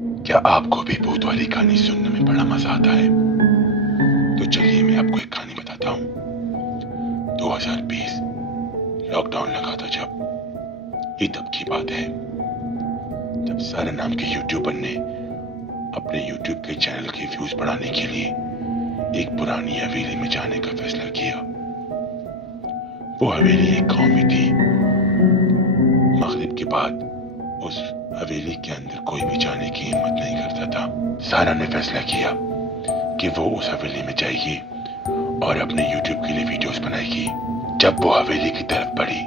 क्या आपको भी भूत वाली कहानी सुनने में बड़ा मजा आता है? तो चलिए मैं आपको एक कहानी बताता हूँ। 2020 लॉकडाउन लगा था जब, ये तब की बात है जब सारा नाम के यूट्यूबर ने अपने यूट्यूब के चैनल के व्यूज बढ़ाने के लिए एक पुरानी हवेली में जाने का फैसला किया। वो हवेली एक गांव में थी। मगरिब के बाद उस हवेली के अंदर कोई भी जाने की हिम्मत नहीं करता था। सारा ने फैसला किया कि वो उस हवेली में जाएगी और अपने YouTube के लिए वीडियोस बनाएगी। जब वो हवेली की तरफ बढ़ी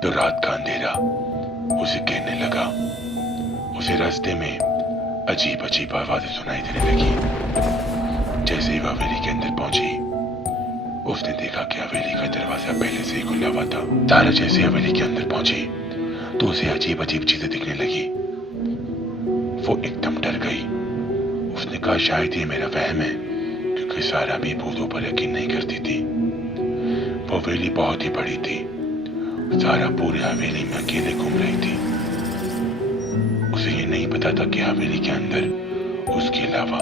तो रात का अंधेरा उसे घेरने लगा। उसे रास्ते में अजीब अजीब आवाजें सुनाई देने लगी। जैसे ही वो हवेली के अंदर पहुंची, उसने देखा कि हवेली का दरवाजा पहले से ही खुला हुआ था। सारा जैसे हवेली के अंदर पहुंची तो उसे अजीब अजीब चीजें दिखने लगी। वो एकदम डर गई। उसने कहा शायद ये मेरा वहम है, क्योंकि सारा भी भूतों पर यकीन नहीं करती थी। वो हवेली बहुत ही बड़ी थी। सारा पूरे हवेली में अकेले घूम रही थी। उसे ये नहीं पता था कि हवेली के अंदर उसके अलावा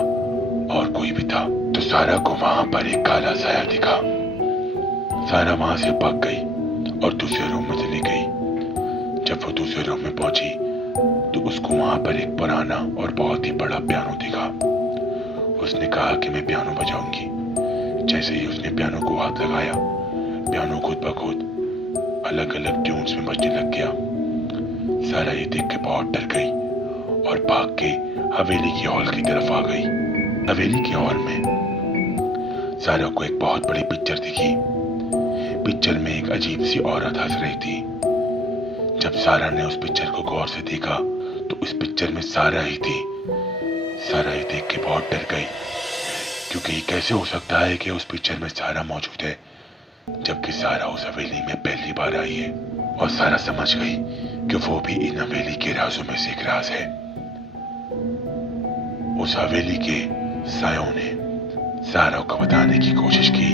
और कोई भी था। तो सारा को वहां पर एक काला साया दिखा। सारा वहां से भाग गई और दूसरे रूम में चली गई। जब वो दूसरे रूम में पहुंची तो उसको वहां पर एक पुराना और बहुत ही बड़ा पियानो दिखा। उसने कहा कि मैं पियानो बजाऊंगी। जैसे ही उसने पियानो को हाथ लगाया, पियानो खुद ब खुद अलग अलग ट्यून्स में बजने लग गया। सारा ये देख के बहुत डर गई और भाग के हवेली की हॉल की तरफ आ गई। हवेली के हॉल में सारा को एक बहुत बड़ी पिक्चर दिखी। पिक्चर में एक अजीब सी औरत हंस रही थी। जब सारा ने उस पिक्चर को गौर से देखा तो उस पिक्चर में सारा ही थी। सारा ये देख के बहुत डर गई, क्योंकि कैसे हो सकता है कि उस पिक्चर में सारा मौजूद है, जबकि सारा उस हवेली में पहली बार आई है। और सारा समझ गई कि वो भी इन हवेली के राजों में से एक राज है। उस हवेली के सायों ने सारा को बताने की कोशिश की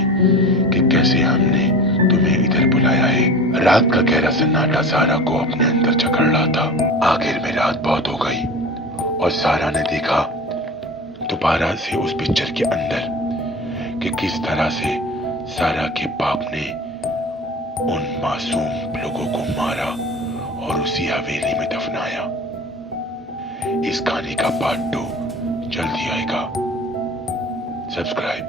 कि कैसे हमने तुम्हें इधर बुलाया है। रात का गहरा सन्नाटा सारा को अपने अंदर जकड़ रहा था। आखिर में रात बहुत हो गई और सारा ने देखा दोबारा से उस पिक्चर के अंदर कि किस तरह से सारा के बाप ने उन मासूम लोगों को मारा और उसी हवेली में दफनाया। इस कहानी का पार्ट 2 जल्दी आएगा। सब्सक्राइब।